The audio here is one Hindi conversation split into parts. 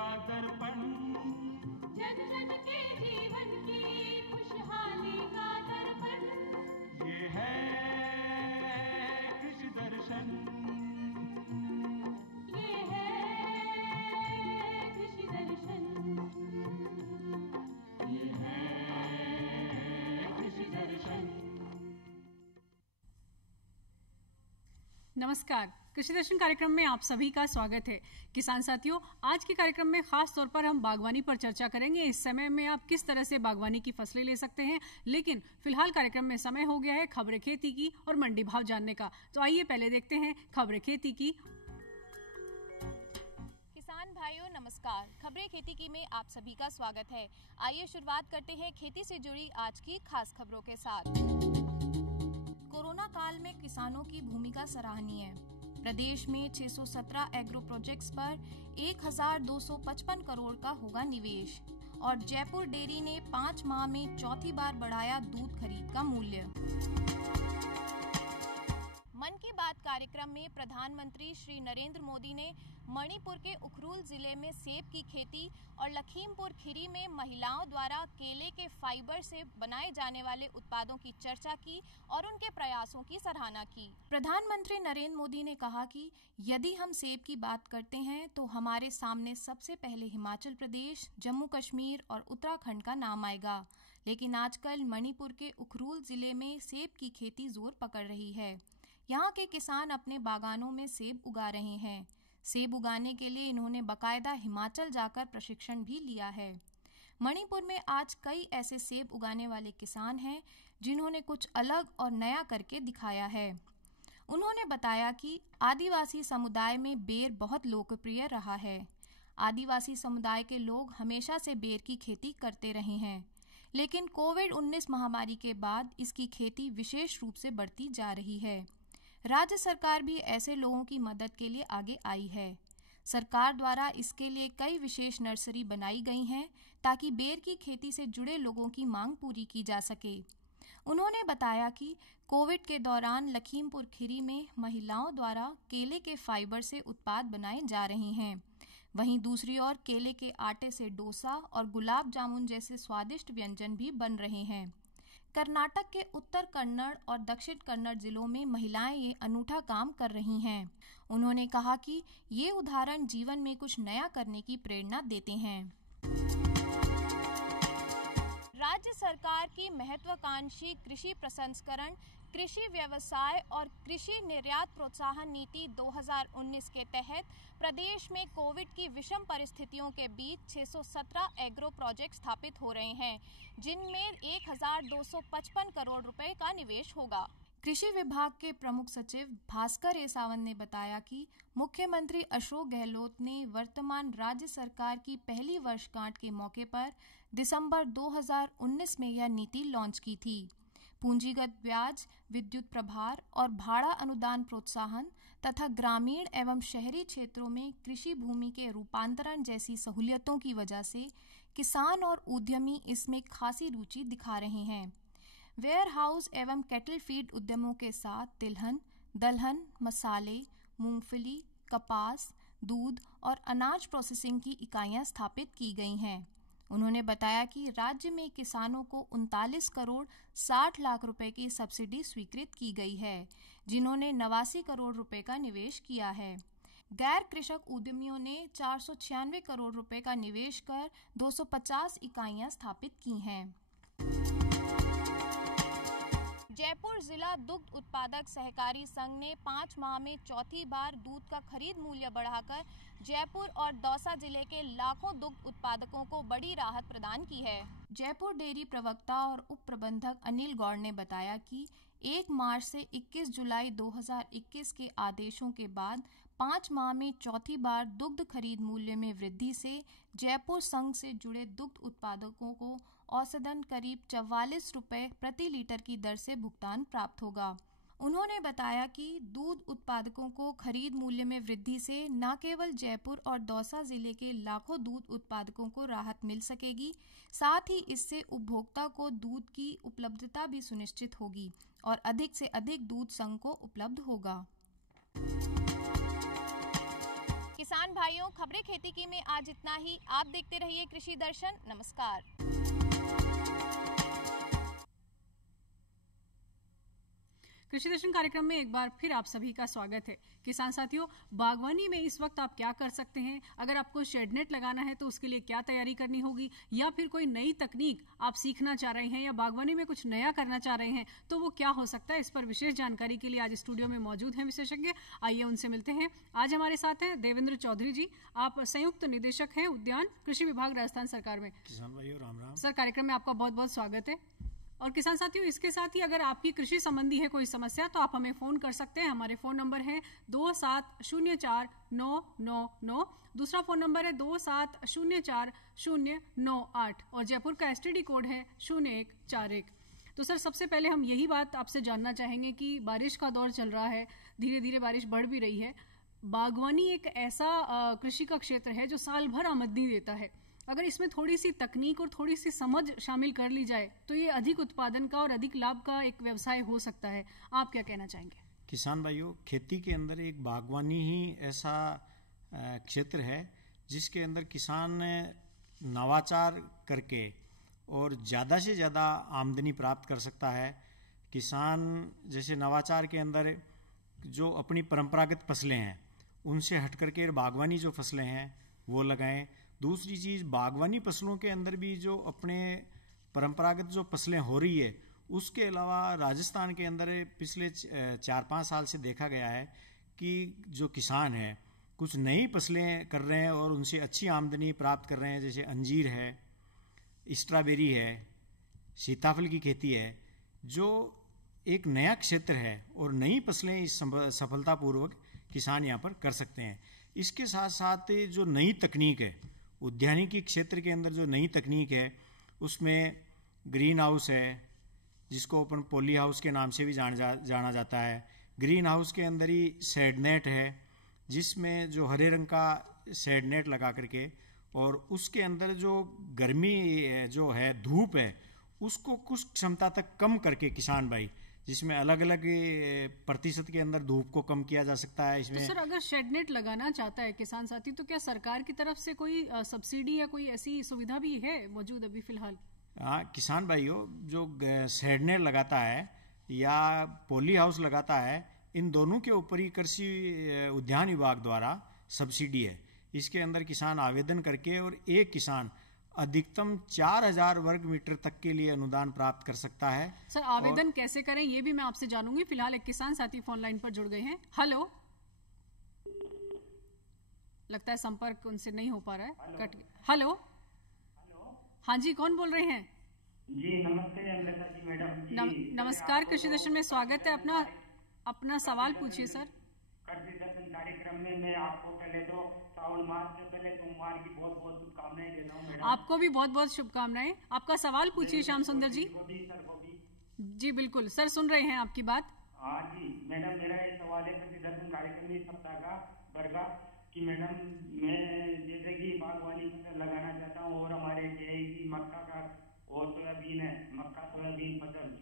का दर्पण, जन जन के जीवन की खुशहाली का दर्पण, ये है कृषि दर्शन, ये है कृषि दर्शन, ये है कृषि दर्शन। नमस्कार, कृषि दर्शन कार्यक्रम में आप सभी का स्वागत है। किसान साथियों, आज के कार्यक्रम में खास तौर पर हम बागवानी पर चर्चा करेंगे। इस समय में आप किस तरह से बागवानी की फसलें ले सकते हैं, लेकिन फिलहाल कार्यक्रम में समय हो गया है खबरें खेती की और मंडी भाव जानने का। तो आइए पहले देखते हैं खबरें खेती की। किसान भाइयों नमस्कार, खबरें खेती की में आप सभी का स्वागत है। आइए शुरुआत करते हैं खेती से जुड़ी आज की खास खबरों के साथ। कोरोना काल में किसानों की भूमिका सराहनीय। प्रदेश में 617 एग्रो प्रोजेक्ट्स पर 1255 करोड़ का होगा निवेश और जयपुर डेयरी ने 5 माह में चौथी बार बढ़ाया दूध खरीद का मूल्य। मन की बात कार्यक्रम में प्रधानमंत्री श्री नरेंद्र मोदी ने मणिपुर के उखरुल जिले में सेब की खेती और लखीमपुर खीरी में महिलाओं द्वारा केले के फाइबर से बनाए जाने वाले उत्पादों की चर्चा की और उनके प्रयासों की सराहना की। प्रधानमंत्री नरेंद्र मोदी ने कहा कि यदि हम सेब की बात करते हैं तो हमारे सामने सबसे पहले हिमाचल प्रदेश, जम्मू कश्मीर और उत्तराखंड का नाम आएगा, लेकिन आजकल मणिपुर के उखरुल जिले में सेब की खेती जोर पकड़ रही है। यहाँ के किसान अपने बागानों में सेब उगा रहे हैं। सेब उगाने के लिए इन्होंने बकायदा हिमाचल जाकर प्रशिक्षण भी लिया है। मणिपुर में आज कई ऐसे सेब उगाने वाले किसान हैं जिन्होंने कुछ अलग और नया करके दिखाया है। उन्होंने बताया कि आदिवासी समुदाय में बेर बहुत लोकप्रिय रहा है। आदिवासी समुदाय के लोग हमेशा से बेर की खेती करते रहे हैं, लेकिन कोविड-19 महामारी के बाद इसकी खेती विशेष रूप से बढ़ती जा रही है। राज्य सरकार भी ऐसे लोगों की मदद के लिए आगे आई है। सरकार द्वारा इसके लिए कई विशेष नर्सरी बनाई गई हैं ताकि बेर की खेती से जुड़े लोगों की मांग पूरी की जा सके। उन्होंने बताया कि कोविड के दौरान लखीमपुर खीरी में महिलाओं द्वारा केले के फाइबर से उत्पाद बनाए जा रहे हैं। वहीं दूसरी ओर केले के आटे से डोसा और गुलाब जामुन जैसे स्वादिष्ट व्यंजन भी बन रहे हैं। कर्नाटक के उत्तर कन्नड़ और दक्षिण कन्नड़ जिलों में महिलाएं ये अनूठा काम कर रही हैं। उन्होंने कहा कि ये उदाहरण जीवन में कुछ नया करने की प्रेरणा देते हैं। राज्य सरकार की महत्वाकांक्षी कृषि प्रसंस्करण, कृषि व्यवसाय और कृषि निर्यात प्रोत्साहन नीति 2019 के तहत प्रदेश में कोविड की विषम परिस्थितियों के बीच 617 एग्रो प्रोजेक्ट स्थापित हो रहे हैं, जिनमें 1255 करोड़ रुपए का निवेश होगा। कृषि विभाग के प्रमुख सचिव भास्कर ए सावंत ने बताया कि मुख्यमंत्री अशोक गहलोत ने वर्तमान राज्य सरकार की पहली वर्षगांठ के मौके पर दिसंबर 2019 में यह नीति लॉन्च की थी। पूंजीगत ब्याज, विद्युत प्रभार और भाड़ा अनुदान प्रोत्साहन तथा ग्रामीण एवं शहरी क्षेत्रों में कृषि भूमि के रूपांतरण जैसी सहूलियतों की वजह से किसान और उद्यमी इसमें खासी रुचि दिखा रहे हैं। वेयर हाउस एवं कैटल फीड उद्यमों के साथ तिलहन, दलहन, मसाले, मूंगफली, कपास, दूध और अनाज प्रोसेसिंग की इकाइयां स्थापित की गई हैं। उन्होंने बताया कि राज्य में किसानों को 39 करोड़ 60 लाख रुपए की सब्सिडी स्वीकृत की गई है, जिन्होंने 89 करोड़ रुपए का निवेश किया है। गैर कृषक उद्यमियों ने 496 करोड़ रुपए का निवेश कर 250 इकाइयां स्थापित की हैं। जयपुर जिला दुग्ध उत्पादक सहकारी संघ ने 5 माह में चौथी बार दूध का खरीद मूल्य बढ़ाकर जयपुर और दौसा जिले के लाखों दुग्ध उत्पादकों को बड़ी राहत प्रदान की है। जयपुर डेयरी प्रवक्ता और उप प्रबंधक अनिल गौड़ ने बताया कि 1 मार्च से 21 जुलाई 2021 के आदेशों के बाद 5 माह में चौथी बार दुग्ध खरीद मूल्य में वृद्धि से जयपुर संघ से जुड़े दुग्ध उत्पादकों को औसतन करीब 44 रुपए प्रति लीटर की दर से भुगतान प्राप्त होगा। उन्होंने बताया कि दूध उत्पादकों को खरीद मूल्य में वृद्धि से न केवल जयपुर और दौसा जिले के लाखों दूध उत्पादकों को राहत मिल सकेगी, साथ ही इससे उपभोक्ता को दूध की उपलब्धता भी सुनिश्चित होगी और अधिक से अधिक दूध संघ को उपलब्ध होगा। किसान भाइयों, खबरें खेती की में आज इतना ही। आप देखते रहिए कृषि दर्शन। नमस्कार। कृषि दर्शन कार्यक्रम में एक बार फिर आप सभी का स्वागत है। किसान साथियों, बागवानी में इस वक्त आप क्या कर सकते हैं? अगर आपको शेड नेट लगाना है तो उसके लिए क्या तैयारी करनी होगी, या फिर कोई नई तकनीक आप सीखना चाह रहे हैं या बागवानी में कुछ नया करना चाह रहे हैं तो वो क्या हो सकता है? इस पर विशेष जानकारी के लिए आज स्टूडियो में मौजूद हैं विशेषज्ञ। आइए उनसे मिलते हैं। आज हमारे साथ हैं देवेंद्र चौधरी जी। आप संयुक्त निदेशक हैं उद्यान कृषि विभाग राजस्थान सरकार में। किसान भाइयों राम राम। सर, कार्यक्रम में आपका बहुत बहुत स्वागत है। और किसान साथियों, इसके साथ ही अगर आपकी कृषि संबंधी है कोई समस्या तो आप हमें फोन कर सकते हैं। हमारे फोन नंबर है 27049999, दूसरा फोन नंबर है 27040098 और जयपुर का STD कोड है 0141। तो सर, सबसे पहले हम यही बात आपसे जानना चाहेंगे कि बारिश का दौर चल रहा है, धीरे धीरे बारिश बढ़ भी रही है। बागवानी एक ऐसा कृषि का क्षेत्र है जो साल भर आमदनी देता है। अगर इसमें थोड़ी सी तकनीक और थोड़ी सी समझ शामिल कर ली जाए तो ये अधिक उत्पादन का और अधिक लाभ का एक व्यवसाय हो सकता है। आप क्या कहना चाहेंगे? किसान भाइयों, खेती के अंदर एक बागवानी ही ऐसा क्षेत्र है जिसके अंदर किसान नवाचार करके और ज़्यादा से ज़्यादा आमदनी प्राप्त कर सकता है। किसान जैसे नवाचार के अंदर जो अपनी परंपरागत फसलें हैं उनसे हट करके बागवानी जो फसलें हैं वो लगाएं। दूसरी चीज़, बागवानी फसलों के अंदर भी जो अपने परंपरागत जो फसलें हो रही है उसके अलावा राजस्थान के अंदर पिछले 4-5 साल से देखा गया है कि जो किसान हैं कुछ नई फसलें कर रहे हैं और उनसे अच्छी आमदनी प्राप्त कर रहे हैं। जैसे अंजीर है, स्ट्रॉबेरी है, सीताफल की खेती है, जो एक नया क्षेत्र है और नई फसलें इस सफलतापूर्वक किसान यहाँ पर कर सकते हैं। इसके साथ साथ जो नई तकनीक है, उद्यानिकी क्षेत्र के अंदर जो नई तकनीक है उसमें ग्रीन हाउस है जिसको अपन पॉली हाउस के नाम से भी जाना जाता है। ग्रीन हाउस के अंदर ही शेड नेट है जिसमें जो हरे रंग का शेड नेट लगा करके और उसके अंदर जो गर्मी जो है, धूप है, उसको कुछ क्षमता तक कम करके किसान भाई, जिसमें अलग अलग प्रतिशत के अंदर धूप को कम किया जा सकता है। इसमें तो सर, अगर शेड नेट लगाना चाहता है किसान साथी तो क्या सरकार की तरफ से कोई सब्सिडी या कोई ऐसी सुविधा भी है मौजूद अभी फिलहाल? हाँ किसान भाइयों, जो शेड नेट लगाता है या पॉली हाउस लगाता है, इन दोनों के ऊपर ही कृषि उद्यान विभाग द्वारा सब्सिडी है। इसके अंदर किसान आवेदन करके और एक किसान अधिकतम 4000 वर्ग मीटर तक के लिए अनुदान प्राप्त कर सकता है। सर, आवेदन कैसे करें ये भी मैं आपसे जानूंगी। फिलहाल एक किसान साथी फोन लाइन पर जुड़ गए हैं। हेलो, लगता है संपर्क उनसे नहीं हो पा रहा है, कट गया। हेलो, हाँ जी, कौन बोल रहे हैं? जी नमस्ते अमृता जी मैडम। नमस्कार, कृषि दर्शन में स्वागत है। अपना सवाल पूछिए सर। कृषि दर्शन कार्यक्रम में मैं आपको पहले तो श्रावण मास से पहले सोमवार की बहुत बहुत शुभकामनाएं देता हूँ मैडम। आपको भी बहुत बहुत शुभकामनाएं। आपका सवाल पूछिए श्याम सुंदर जी। जी बिल्कुल सर, सुन रहे हैं आपकी बात। हाँ जी मैडम, मेरा ये सवाल है कृषि दर्शन कार्यक्रम इस सप्ताह का वर्गा कि मैडम, मैं जैसे कि बागवानी फसल लगाना चाहता हूँ और हमारे की मक्का का और सोयाबीन है, मक्का सोयाबीन फसल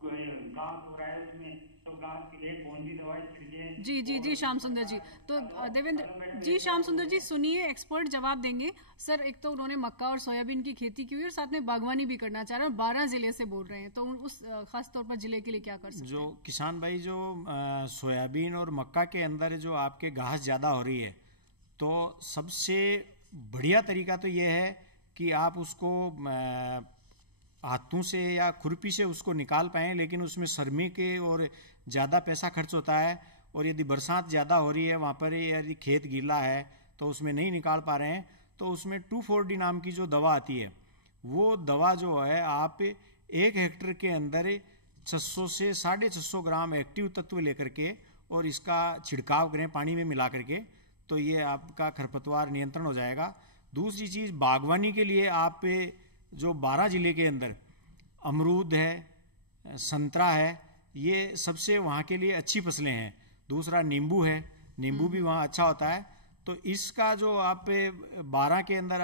घास हो रहा है उसमें, तो घास के लिए कौन सी दवाई छिड़के? जी जी जी श्याम सुंदर जी। तो देवेंद्र जी, श्याम सुंदर जी सुनिए, एक्सपर्ट जवाब देंगे। सर, एक तो उन्होंने मक्का और सोयाबीन की खेती की हुई और साथ में बागवानी भी करना चाह रहे हैं, 12 जिले से बोल रहे हैं, तो उस खास तौर पर जिले के लिए क्या कर सकते हैं? जो किसान भाई, जो सोयाबीन और मक्का के अंदर जो आपके घास ज़्यादा हो रही है, तो सबसे बढ़िया तरीका तो ये है कि आप उसको हाथों से या खुरपी से उसको निकाल पाएँ, लेकिन उसमें श्रमिक और ज़्यादा पैसा खर्च होता है। और यदि बरसात ज़्यादा हो रही है वहाँ पर, यदि खेत गीला है तो उसमें नहीं निकाल पा रहे हैं, तो उसमें 2,4-D नाम की जो दवा आती है, वो दवा जो है आप 1 हेक्टेयर के अंदर 600 से 650 ग्राम एक्टिव तत्व लेकर के और इसका छिड़काव करें पानी में मिला करके, तो ये आपका खरपतवार नियंत्रण हो जाएगा। दूसरी चीज़, बागवानी के लिए आप जो 12 जिले के अंदर अमरूद है, संतरा है, ये सबसे वहाँ के लिए अच्छी फसलें हैं। दूसरा नींबू है, नींबू भी वहाँ अच्छा होता है। तो इसका जो आप 12 के अंदर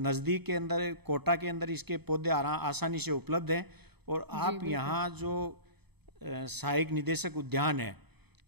नज़दीक के अंदर कोटा के अंदर इसके पौधे आसानी से उपलब्ध हैं। और आप यहाँ जो सहायक निदेशक उद्यान है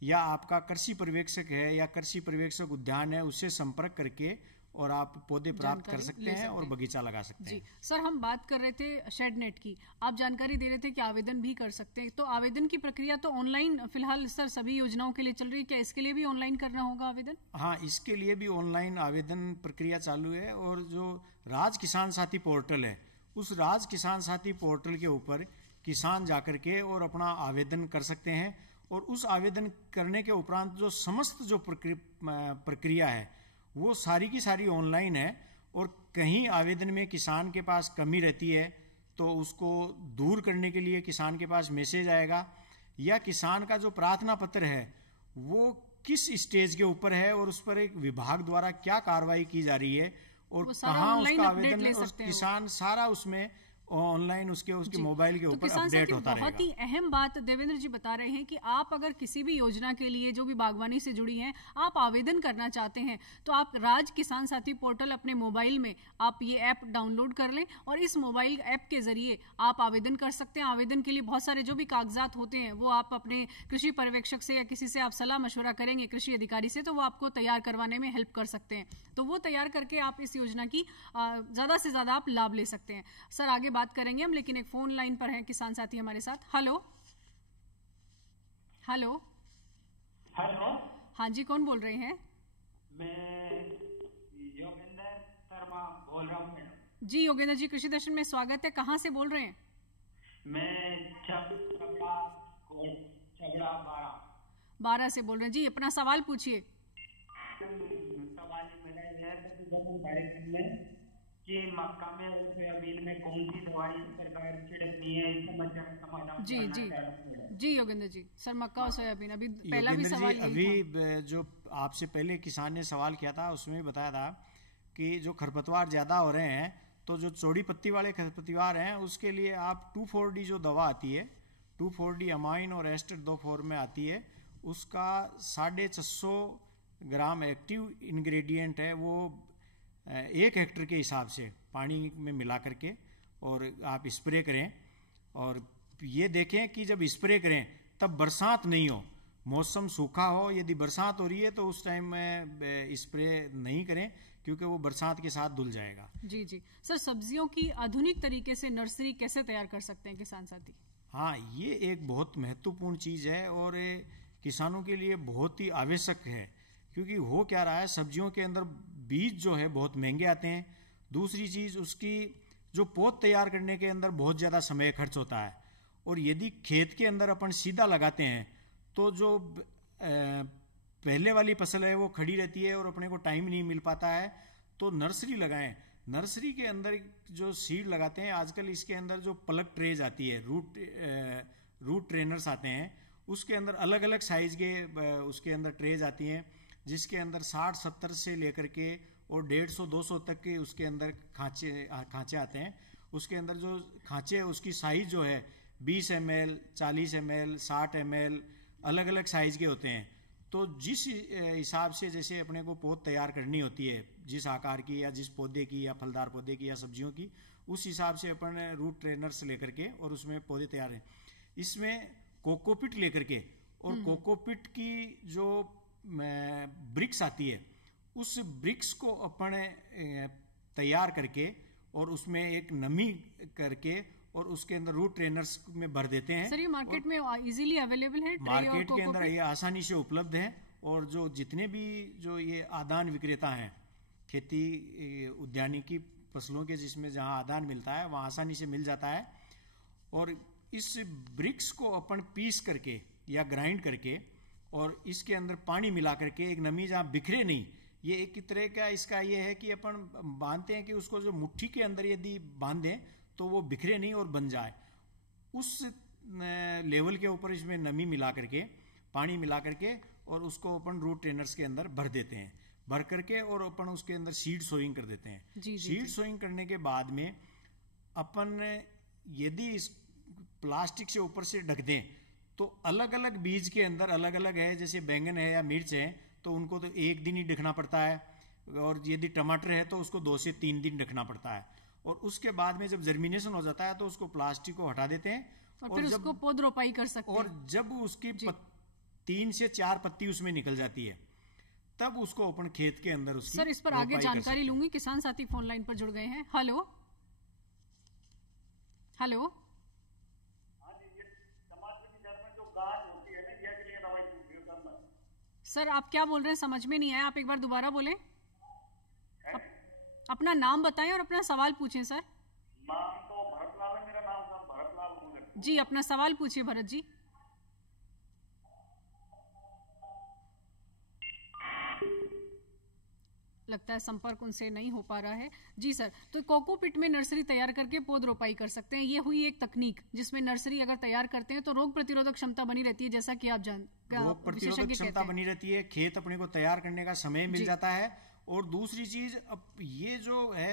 या आपका कृषि पर्यवेक्षक है या कृषि पर्यवेक्षक उद्यान है, उससे संपर्क करके और आप पौधे प्राप्त कर सकते हैं और बगीचा लगा सकते जी हैं। सर, हम बात कर रहे थे शेड नेट की, आप जानकारी दे रहे थे कि आवेदन भी कर सकते हैं, तो आवेदन की प्रक्रिया तो ऑनलाइन फिलहाल सर सभी योजनाओं के लिए चल रही है, क्या इसके लिए भी ऑनलाइन करना होगा आवेदन? हाँ, इसके लिए भी ऑनलाइन आवेदन प्रक्रिया चालू है, और जो राज किसान साथी पोर्टल है, उस राज किसान साथी पोर्टल के ऊपर किसान जाकर के और अपना आवेदन कर सकते हैं, और उस आवेदन करने के उपरांत जो समस्त जो प्रक्रिया है वो सारी की सारी ऑनलाइन है। और कहीं आवेदन में किसान के पास कमी रहती है तो उसको दूर करने के लिए किसान के पास मैसेज आएगा, या किसान का जो प्रार्थना पत्र है वो किस स्टेज के ऊपर है और उस पर एक विभाग द्वारा क्या कार्रवाई की जा रही है और कहाँ उसका आवेदन है, और किसान सारा उसमें ऑनलाइन उसके मोबाइल के ऊपर अपडेट होता रहेगा। बहुत ही अहम बात देवेंद्र जी बता रहे हैं कि आप अगर किसी भी योजना के लिए जो भी बागवानी से जुड़ी हैं आप आवेदन करना चाहते हैं तो आप राज किसान साथी पोर्टल अपने मोबाइल में आप ये ऐप डाउनलोड कर लें और इस मोबाइल ऐप के जरिए आप आवेदन कर सकते हैं। आवेदन के लिए बहुत सारे जो भी कागजात होते हैं वो आप अपने कृषि पर्यवेक्षक से या किसी से आप सलाह मशवरा करेंगे कृषि अधिकारी से, तो वो आपको तैयार करवाने में हेल्प कर सकते हैं, तो वो तैयार करके आप इस योजना की ज्यादा से ज्यादा आप लाभ ले सकते हैं। सर आगे बात करेंगे हम, लेकिन एक फोन लाइन पर है किसान साथी हमारे साथ। हेलो हेलो हेलो, हाँ जी, कौन बोल रहे हैं? मैं योगेंद्र शर्मा बोल रहा हूँ मैडम। जी योगेंद्र जी, कृषि दर्शन में स्वागत है। कहाँ से बोल रहे हैं? मैं छबड़ा 12 से बोल रहे हैं। जी अपना सवाल पूछिए। सवाल मेरा है कार्यक्रम में कि मक्का में और सोयाबीन में कौन सी दवाई सरकार छिड़कनी है, इस समस्या का समाधान जी जी जी योगेंद्र जी, सर मक्का और सोयाबीन, अभी पहला भी सवाल यही अभी जो आपसे पहले किसान ने सवाल किया था उसमें बताया था कि जो खरपतवार ज्यादा हो रहे हैं तो जो चौड़ी पत्ती वाले खरपतवार हैं उसके लिए आप 2,4-D जो दवा आती है, 2,4-D अमाइन और एस्टर 2,4 में आती है, उसका 650 ग्राम एक्टिव इंग्रेडिएंट है, वो 1 हेक्टर के हिसाब से पानी में मिला करके और आप स्प्रे करें। और ये देखें कि जब स्प्रे करें तब बरसात नहीं हो, मौसम सूखा हो। यदि बरसात हो रही है तो उस टाइम में स्प्रे नहीं करें क्योंकि वो बरसात के साथ धुल जाएगा। जी जी सर, सब्जियों की आधुनिक तरीके से नर्सरी कैसे तैयार कर सकते हैं किसान साथी? हाँ, ये एक बहुत महत्वपूर्ण चीज है और किसानों के लिए बहुत ही आवश्यक है, क्योंकि हो क्या रहा है, सब्जियों के अंदर बीज जो है बहुत महंगे आते हैं। दूसरी चीज, उसकी जो पौध तैयार करने के अंदर बहुत ज्यादा समय खर्च होता है, और यदि खेत के अंदर अपन सीधा लगाते हैं तो जो पहले वाली फसल है वो खड़ी रहती है और अपने को टाइम नहीं मिल पाता है। तो नर्सरी लगाएं। नर्सरी के अंदर जो सीड लगाते हैं आजकल, इसके अंदर जो पलक ट्रेज आती है, रूट ट्रेनर्स आते हैं, उसके अंदर अलग अलग साइज के उसके अंदर ट्रेज आती हैं, जिसके अंदर 60-70 से लेकर के और 150-200 तक के उसके अंदर खांचे आते हैं। उसके अंदर जो खांचे है उसकी साइज जो है 20 ml, 40 ml, 60 ml अलग अलग साइज के होते हैं। तो जिस हिसाब से जैसे अपने को पौध तैयार करनी होती है, जिस आकार की या जिस पौधे की या फलदार पौधे की या सब्जियों की, उस हिसाब से अपन रूट ट्रेनर्स लेकर के और उसमें पौधे तैयार हैं। इसमें कोकोपिट लेकर के और कोकोपिट की जो ब्रिक्स आती है, उस ब्रिक्स को अपन तैयार करके और उसमें एक नमी करके और उसके अंदर रूट ट्रेनर्स में भर देते हैं। सर ये मार्केट में इजीली अवेलेबल है? मार्केट के अंदर ये आसानी से उपलब्ध है, और जो जितने भी जो ये आदान विक्रेता हैं खेती उद्यानिकी फसलों के, जिसमें जहां आदान मिलता है वहां आसानी से मिल जाता है। और इस ब्रिक्स को अपन पीस करके या ग्राइंड करके और इसके अंदर पानी मिला करके, एक नमी जहां बिखरे नहीं, ये एक तरह का इसका ये है कि अपन बांधते हैं कि उसको जो मुट्ठी के अंदर यदि बांधें तो वो बिखरे नहीं और बन जाए, उस लेवल के ऊपर इसमें नमी मिला करके, पानी मिला करके और उसको अपन रूट ट्रेनर्स के अंदर भर देते हैं, भर करके और अपन उसके अंदर सीड सोइंग कर देते हैं। सीड सोइंग करने के बाद में अपन यदि इस प्लास्टिक से ऊपर से ढक दें तो अलग अलग बीज के अंदर अलग अलग है, जैसे बैंगन है या मिर्च है तो उनको तो 1 दिन ही ढकना पड़ता है, और यदि टमाटर है तो उसको 2 से 3 दिन ढकना पड़ता है। और उसके बाद में जब जर्मिनेशन हो जाता है तो उसको प्लास्टिक को हटा देते हैं और फिर उसको पौध रोपाई कर सकते हैं। और जब उसकी 3 से 4 पत्ती उसमें निकल जाती है, तब उसको अपन खेत के अंदर उसकी सर इस पर आगे जानकारी लूंगी। किसान साथी फोन लाइन पर जुड़ गए हैं। Hello hello. सर आप क्या बोल रहे हैं, समझ में नहीं आया, आप एक बार दोबारा बोलें। अपना नाम बताएं और अपना सवाल पूछें सर। नाम तो भरतलाल है, मेरा नाम सर भरतलाल हूँ। जी अपना सवाल पूछिए भरत जी। लगता है संपर्क उनसे नहीं हो पा रहा है। जी सर, तो कोकोपीट में नर्सरी तैयार करके पौध रोपाई कर सकते हैं। ये हुई एक तकनीक जिसमें नर्सरी अगर तैयार करते हैं तो रोग प्रतिरोधक क्षमता बनी रहती है, जैसा कि आप रोग प्रतिरोधक क्षमता बनी रहती है, खेत अपने को तैयार करने का समय मिल जाता है। और दूसरी चीज, अब ये जो है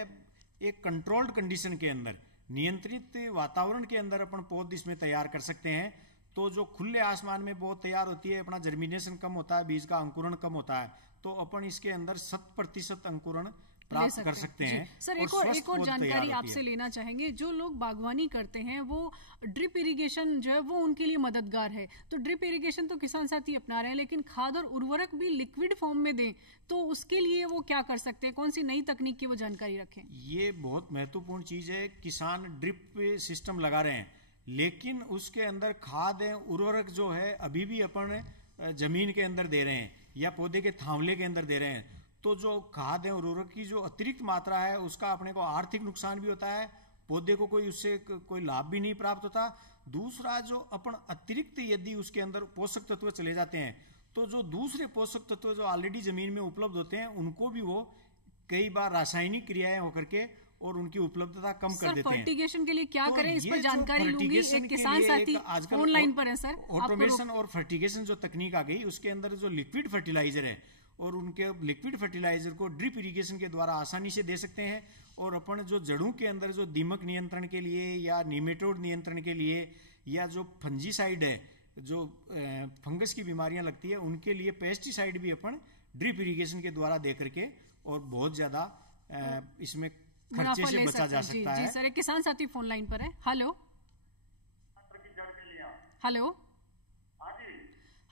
एक कंट्रोल्ड कंडीशन के अंदर, नियंत्रित वातावरण के अंदर अपन पौध इसमें तैयार कर सकते हैं। तो जो खुले आसमान में पौध तैयार होती है, अपना जर्मिनेशन कम होता है, बीज का अंकुरण कम होता है, तो अपन इसके अंदर 100% अंकुरण प्राप्त कर सकते हैं। सर एक और जानकारी आपसे लेना चाहेंगे। जो लोग बागवानी करते हैं वो ड्रिप इरिगेशन जो है वो उनके लिए मददगार है। तो ड्रिप इरिगेशन तो किसान साथी अपना रहे हैं, लेकिन खाद और उर्वरक भी लिक्विड फॉर्म में दें तो उसके लिए वो क्या कर सकते हैं, कौन सी नई तकनीक की वो जानकारी रखें? ये बहुत महत्वपूर्ण चीज है। किसान ड्रिप सिस्टम लगा रहे हैं, लेकिन उसके अंदर खाद उर्वरक जो है अभी भी अपन जमीन के अंदर दे रहे हैं या पौधे के थांवले के अंदर दे रहे हैं। तो जो खाद है उर्वरक की जो अतिरिक्त मात्रा है उसका अपने को आर्थिक नुकसान भी होता है, पौधे को उससे कोई लाभ भी नहीं प्राप्त होता। दूसरा, जो अपन अतिरिक्त यदि उसके अंदर पोषक तत्व चले जाते हैं तो जो दूसरे पोषक तत्व जो ऑलरेडी जमीन में उपलब्ध होते हैं उनको भी वो कई बार रासायनिक क्रियाएं होकर के और उनकी उपलब्धता कम कर देते हैं। फर्टिगेशन के लिए क्या करें, इस पर जानकारी लूंगी। एक किसान साथी फोन लाइन पर है सर। ऑटोमेशन और फर्टिगेशन जो तकनीक आ गई उसके अंदर जो लिक्विड फर्टिलाइजर है और उनके लिक्विड फर्टिलाइजर को ड्रिप इरिगेशन के द्वारा आसानी से दे सकते हैं। और अपन जो जड़ों के अंदर जो दीमक नियंत्रण के लिए या निमेटोड नियंत्रण के लिए या जो फंजीसाइड है, जो फंगस की बीमारियां लगती है, उनके लिए पेस्टिसाइड भी अपन ड्रिप इरिगेशन के द्वारा दे करके और बहुत ज्यादा इसमें खर्चे से बचा जा सकता है। जी सर, एक किसान साथी फोन लाइन पर है। Hello hello.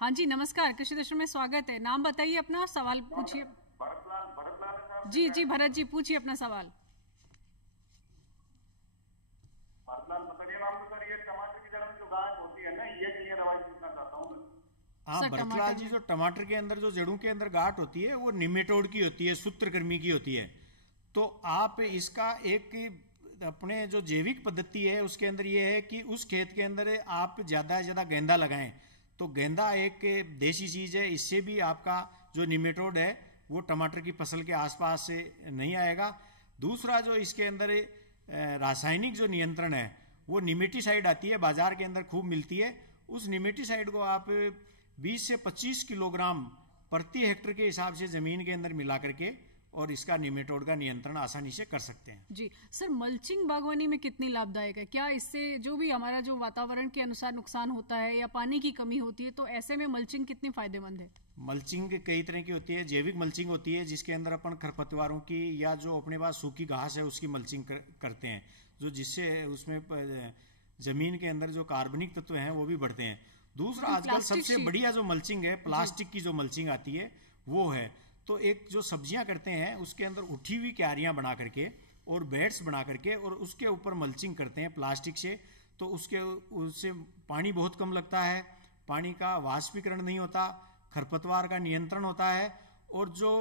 हाँ जी नमस्कार, कृषि दर्शन में स्वागत है। नाम बताइए अपना और सवाल पूछिए। भरतलाल जी जी भरत जी पूछिए अपना सवाल। भरतलाल बताइए नाम तो सर। ये टमाटर की जड़ में जो गांठ होती है ना, ये के लिए दवाई पूछना चाहता हूँ। हाँ भरतलाल जी, जो टमाटर के अंदर जो जड़ों के अंदर गांठ होती है वो निमेटोड की होती है, सूत्रकृमि की होती है। तो आप इसका एक अपने जो जैविक पद्धति है उसके अंदर ये है कि उस खेत के अंदर आप ज्यादा से ज्यादा गेंदा लगाएं। तो गेंदा एक देसी चीज है, इससे भी आपका जो निमेटोड है वो टमाटर की फसल के आसपास से नहीं आएगा। दूसरा, जो इसके अंदर रासायनिक जो नियंत्रण है वो निमेटिसाइड आती है, बाजार के अंदर खूब मिलती है। उस निमेटिसाइड को आप 20 से 25 किलोग्राम प्रति हेक्टेयर के हिसाब से जमीन के अंदर मिला करके और इसका निमेटोड का नियंत्रण आसानी से कर सकते हैं। जी सर, मल्चिंग बागवानी में कितनी लाभदायक है? क्या इससे जो भी हमारा जो वातावरण के अनुसार नुकसान होता है या पानी की कमी होती है, तो ऐसे में मल्चिंग कितनी फायदेमंद है? मल्चिंग कई तरह की होती है। जैविक मल्चिंग होती है जिसके अंदर अपन खरपतवारों की या जो अपने पास सूखी घास है उसकी मल्चिंग करते हैं, जो जिससे उसमें जमीन के अंदर जो कार्बनिक तत्व हैं वो भी बढ़ते हैं। दूसरा, आजकल सबसे बढ़िया जो मल्चिंग है, प्लास्टिक की जो मल्चिंग आती है वो है। तो एक जो सब्जियां करते हैं उसके अंदर उठी हुई क्यारियां बना करके और बेड्स बना करके और उसके ऊपर मल्चिंग करते हैं प्लास्टिक से। तो उससे पानी बहुत कम लगता है, पानी का वाष्पीकरण नहीं होता, खरपतवार का नियंत्रण होता है और जो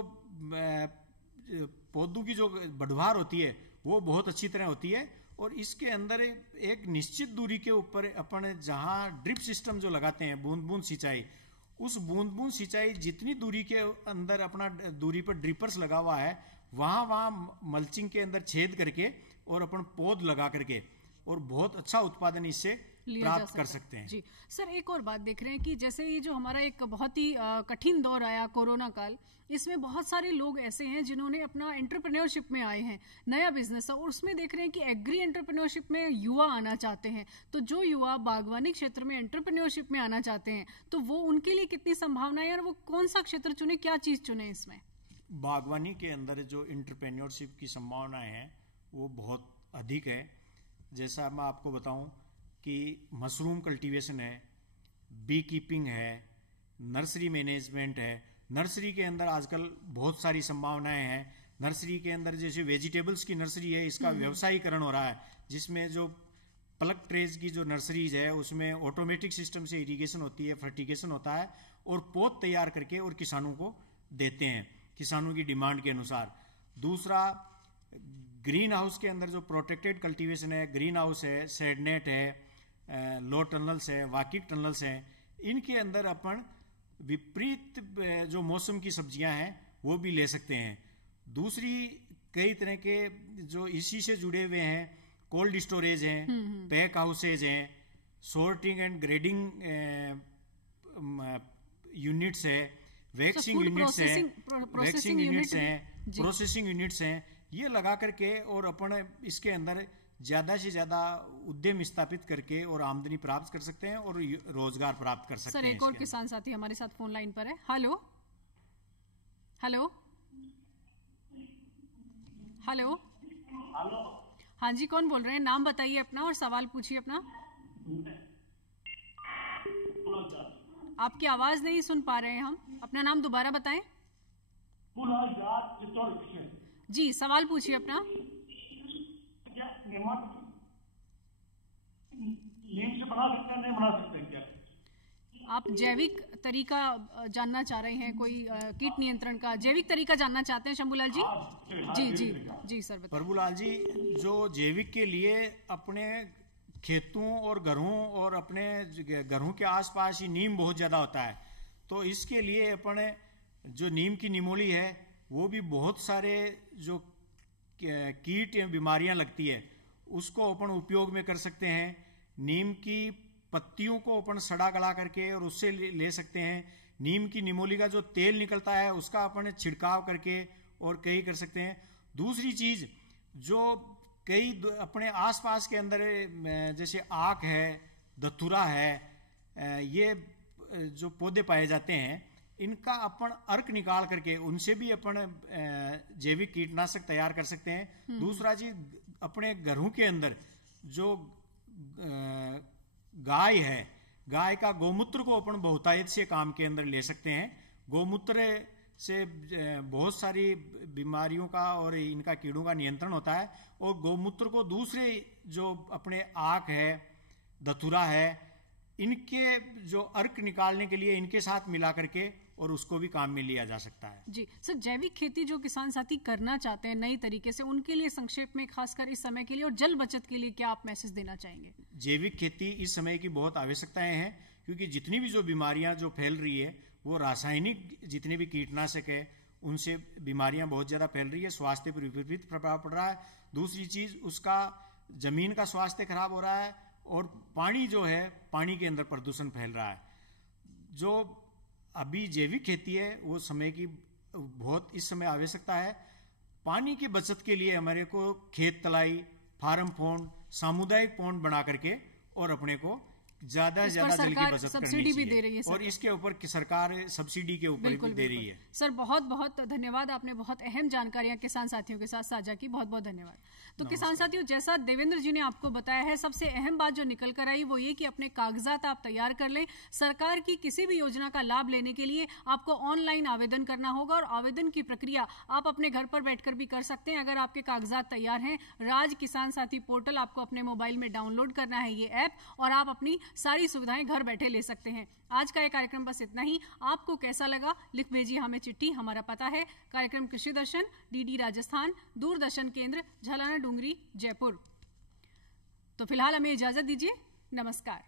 पौधों की जो बढ़वार होती है वो बहुत अच्छी तरह होती है। और इसके अंदर एक निश्चित दूरी के ऊपर अपन जहां ड्रिप सिस्टम जो लगाते हैं, बूंद बूंद सिंचाई, उस बूंद बूंद सिंचाई जितनी दूरी के अंदर अपना दूरी पर ड्रिपर्स लगा हुआ है वहां मल्चिंग के अंदर छेद करके और अपन पौध लगा करके और बहुत अच्छा उत्पादन इससे प्राप्त कर सकते हैं। जी सर, एक और बात देख रहे हैं कि जैसे ये जो हमारा एक बहुत ही कठिन दौर आया कोरोना काल, इसमें बहुत सारे लोग ऐसे हैं जिन्होंने अपना एंटरप्रेन्योरशिप में आए हैं, नया बिजनेस है, और उसमें देख रहे हैं कि एग्री एंटरप्रेन्योरशिप में युवा आना चाहते हैं। तो जो युवा बागवानी क्षेत्र में एंटरप्रेन्योरशिप में आना चाहते हैं तो वो उनके लिए कितनी संभावनाएं है और वो कौन सा क्षेत्र चुने, क्या चीज चुने? इसमें बागवानी के अंदर जो एंटरप्रेन्योरशिप की संभावनाएं हैं वो बहुत अधिक है। जैसा मैं आपको बताऊं कि मशरूम कल्टीवेशन है, बी कीपिंग है, नर्सरी मैनेजमेंट है। नर्सरी के अंदर आजकल बहुत सारी संभावनाएं हैं। नर्सरी के अंदर जैसे वेजिटेबल्स की नर्सरी है, इसका व्यवसायीकरण हो रहा है, जिसमें जो प्लग ट्रेज की जो नर्सरीज है उसमें ऑटोमेटिक सिस्टम से इरिगेशन होती है, फर्टिगेशन होता है और पौध तैयार करके और किसानों को देते हैं किसानों की डिमांड के अनुसार। दूसरा, ग्रीन हाउस के अंदर जो प्रोटेक्टेड कल्टीवेशन है, ग्रीन हाउस है, शेडनेट है, लो टनल्स है, वाकिक टनल्स हैं, इनके अंदर अपन विपरीत जो मौसम की सब्जियां हैं वो भी ले सकते हैं। दूसरी, कई तरह के जो इसी से जुड़े हुए हैं, कोल्ड स्टोरेज हैं, पैक हाउसेज हैं, सॉर्टिंग एंड ग्रेडिंग यूनिट्स है, वैक्सिंग यूनिट्स हैं, प्रोसेसिंग यूनिट्स हैं, ये लगा करके और अपन इसके अंदर ज्यादा से ज्यादा उद्यम स्थापित करके और आमदनी प्राप्त कर सकते हैं और रोजगार प्राप्त कर सकते हैं। सर, एक और किसान साथी हमारे साथ फोन लाइन पर है। हेलो हेलो हेलो हेलो, हाँ जी, कौन बोल रहे हैं? नाम बताइए अपना और सवाल पूछिए अपना। आपकी आवाज नहीं सुन पा रहे हैं हम, अपना नाम दोबारा बताएं। जी, सवाल पूछिए अपना। नीम से बना सकते हैं, नहीं बना सकते क्या? आप जैविक तरीका जानना चाह रहे हैं, कोई कीट नियंत्रण का जैविक तरीका जानना चाहते हैं शंभूलाल जी? जी जी जी सर, बताइए। प्रभुलाल जी, जो जैविक के लिए अपने खेतों और घरों और अपने घरों के आसपास ही नीम बहुत ज्यादा होता है, तो इसके लिए अपने जो नीम की निमोली है वो भी बहुत सारे जो कीट या बीमारियां लगती है उसको अपन उपयोग में कर सकते हैं। नीम की पत्तियों को अपन सड़ा गला करके और उससे ले सकते हैं। नीम की निमोली का जो तेल निकलता है उसका अपन छिड़काव करके और कई कर सकते हैं। दूसरी चीज, जो कई अपने आसपास के अंदर जैसे आक है, धतूरा है, ये जो पौधे पाए जाते हैं, इनका अपन अर्क निकाल करके उनसे भी अपन जैविक कीटनाशक तैयार कर सकते हैं। दूसरा चीज, अपने घरों के अंदर जो गाय है, गाय का गोमूत्र को अपन बहुतायत से काम के अंदर ले सकते हैं। गोमूत्र से बहुत सारी बीमारियों का और इनका कीड़ों का नियंत्रण होता है। और गोमूत्र को दूसरे जो अपने आक है, धतूरा है, इनके जो अर्क निकालने के लिए इनके साथ मिला करके और उसको भी काम में लिया जा सकता है। जी सर, जैविक खेती जो किसान साथी करना चाहते हैं नई तरीके से, उनके लिए संक्षेप में खासकर इस समय के लिए और जल बचत के लिए क्या आप मैसेज देना चाहेंगे? जैविक खेती इस समय की बहुत आवश्यकताएं हैं, क्योंकि जितनी भी जो बीमारियां जो फैल रही है वो रासायनिक जितने भी कीटनाशक है उनसे बीमारियां बहुत ज्यादा फैल रही है, स्वास्थ्य पर विपरीत प्रभाव पड़ रहा है। दूसरी चीज, उसका जमीन का स्वास्थ्य खराब हो रहा है और पानी जो है, पानी के अंदर प्रदूषण फैल रहा है। जो अभी जैविक खेती है वो समय की बहुत इस समय आवश्यकता है। पानी की बचत के लिए हमारे को खेत तलाई, फार्म पॉन्ड, सामुदायिक पॉन्ड बना करके और अपने को ज्यादा से ज्यादा जल की बचत करनी भी दे रही है चाहिए। और इसके ऊपर सरकार सब्सिडी के ऊपर भी दे रही है। सर, बहुत बहुत धन्यवाद, आपने बहुत अहम जानकारियां किसान साथियों के साथ साझा की, बहुत बहुत धन्यवाद। तो किसान साथियों, जैसा देवेंद्र जी ने आपको बताया है, सबसे अहम बात जो निकल कर आई वो ये कि अपने कागजात आप तैयार कर लें। सरकार की किसी भी योजना का लाभ लेने के लिए आपको ऑनलाइन आवेदन करना होगा और आवेदन की प्रक्रिया आप अपने घर पर बैठकर भी कर सकते हैं। अगर आपके कागजात तैयार हैं, राज किसान साथी पोर्टल आपको अपने मोबाइल में डाउनलोड करना है ये ऐप, और आप अपनी सारी सुविधाएं घर बैठे ले सकते हैं। आज का ये कार्यक्रम बस इतना ही। आपको कैसा लगा लिख भेजिए हमें चिट्ठी। हमारा पता है कार्यक्रम कृषि दर्शन, डीडी राजस्थान, दूरदर्शन केंद्र, झलाना डूंगरी, जयपुर। तो फिलहाल हमें इजाजत दीजिए, नमस्कार।